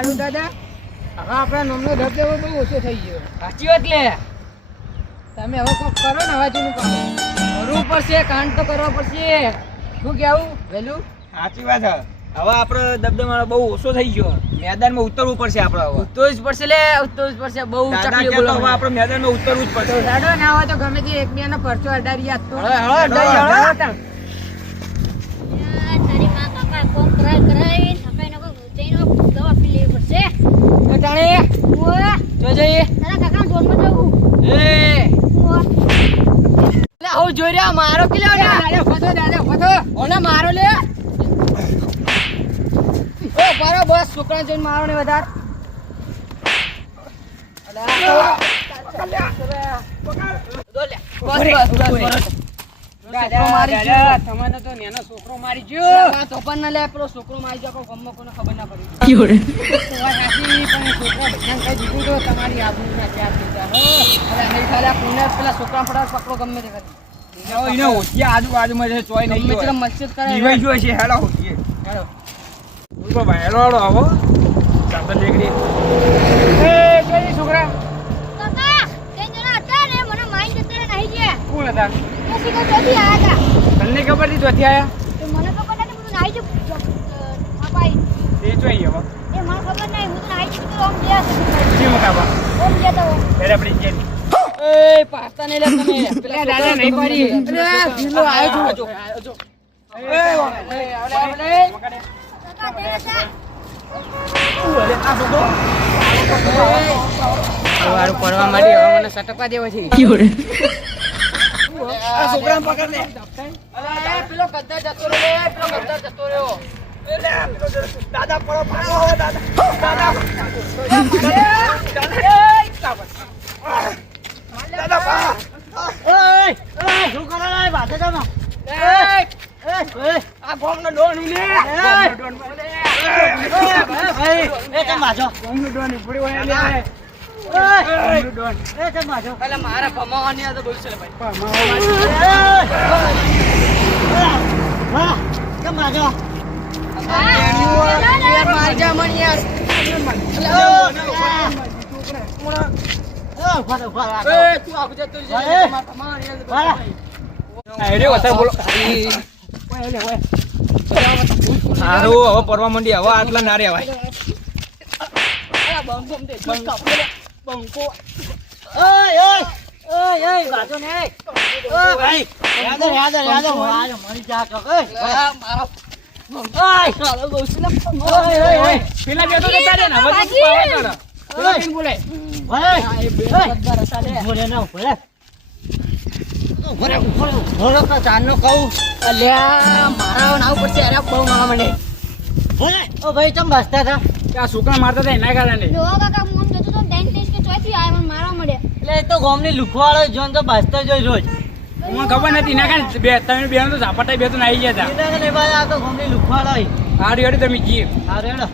કાળુ દાદા. હવે આપણા નામનો દબદબો બહુ ઓછો થઈ ગયો. સાચી વાત લે. તમે હવે કોક કરો ને હવાજીનું કામ. કરવું પડશે કાંડ તો કરવા પડશે. શું કેવું વહેલું સાચી વાત હવે આપણો દબદમાળો બહુ ઓછો થઈ ગયો. મેદાનમાં ઉતરવું પડશે આપણે હવે. ઉતરવું જ પડશે લે ઉતરવું જ પડશે. બહુ ચકલી બોલો હવે આપણે મેદાનમાં ઉતરવું જ પડશે. દાડો ના હોય તો ગમે તે એક બે નો પરચો અડારી યાદ તો હળો હળો. અડારી હળો. હળો તારી માં કાકા કોમ કરાય કરાય થકાઈ नको તેનો દવા પી લેવી પડશે તો તાણે ઓય જો જઈએ તારા કાકા જોનમાં જવું એ ઓય લે આવું જોઈ રહ્યા મારો કે લે? દાદા ફતો દાદા ફતો ઓને મારો લે? ઓ બરો બસ છોકરા જોઈને મારો ને વધાર. બસ બસ બસ. તમારે તો નેનો છોકરો મારી ગયો. તો ના લે પેલો છોકરો મારી જાય ગમમાં કોને ખબર ના પડી. પણ છોકરો બધાને દીધું તો તમારી ચાર દીધા હવે નહીં ખાલી પુણે પેલા છોકરા ફટાફટ પકડો ગમે તે કરી. આજુબાજુમાં છે ચોય નહીં ગમે મસ્જિદ કરે છે હેલો હોશિયે હેલો. ભાઈ હેલો હેલો આવો. ચાદર નીકળી એ કઈ છોકરા કાકા તે જણા હતા ને મને માઈન જતા નહીં ગયા કોણ હતા એ સીધા ચોથી આયા તમને ખબર હતી ચોથી આયા? મને ખબર નથી હું તો નાઈ જ થાપાઈ. એ ચોઈ હવે એ મને ખબર નહીં હું તો નાઈ જ તો ઓમ ગયા જી મકાબા ઓમ ગયા તો ઓમ. આપણી જેની એ પાસ્તા નહીં લે તમે. પેલા દાદા નહીં પાડી. ગમે તે કરે. અરે, ઢીલો આવ્યો છો. એ આવડે, આવડે. કાકા તે હતા વાળું પડવા માંડી હવે મને સટકવા દેવો છે. આ છોકરાને પકડ લે અલા, એ પેલો ગદ્દાર જતો રહ્યો એ પેલો ગદ્દાર જતો રહ્યો દાદા પડો પડો દાદા દાદા આ ઉલે ગોમનું ડોન ઉપડી વળે લે. ગોમનું ડોન. એટલે મારા ભમાવાની આ તો બોલશે ભાઈ પામાઓ યાર માર જા મન યાર એ તું આખું જતો રહેજે. મારા ભમાવાની આ તો બોલશે ભાઈ. પડવા માંડી હવે આટલા ના રહેવાય અલા, બમ બમ દે, જૂસ કાપી લે. બંકો. આ મારા સાલો બોલશે લે, ભમાવાની. પેલા બે તો જતા રહે ને, હવે તો તું પાવા કર. પેલો બેન બોલે. આ એ બે ગદ્દાર હતા લે. અલ્યા, મારા નાવ છે, અરે બહુ મારા મને. કે આ છોકરા મારતા હતા એના કારણે? જો કાકા હું આમ જતો તો ટેન ટેસ્ટ કે ચોથી આયા મને મારવા મળ્યા મને ખબર નથી એના કારણે બે તમે બે તો ઝાપટા બે તો આવી ગયા હતા. હારી હારી તમે જીએ હા રેડો